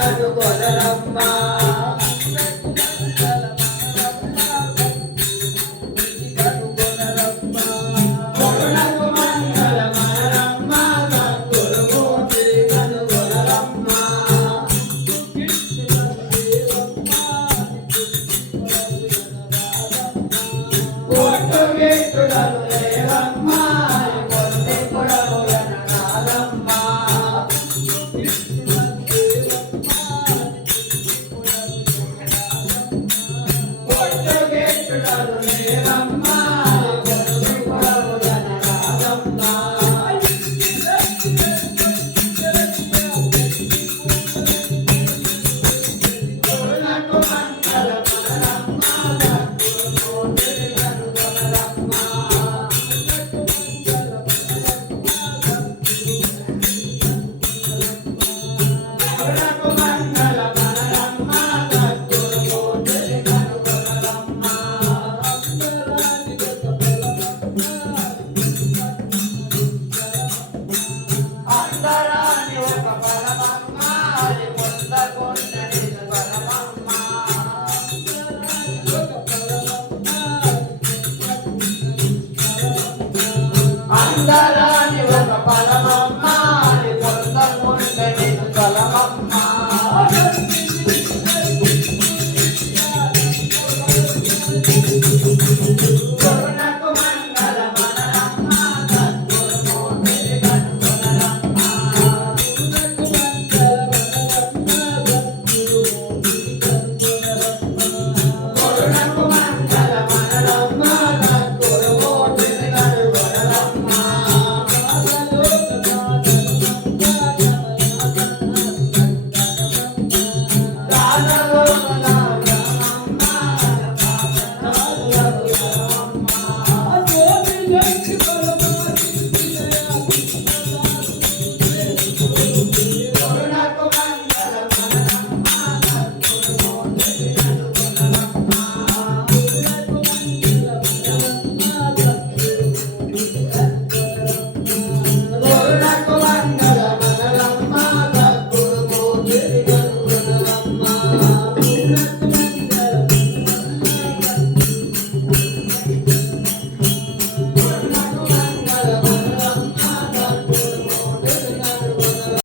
కనుగొనరమ్మా Quero amar.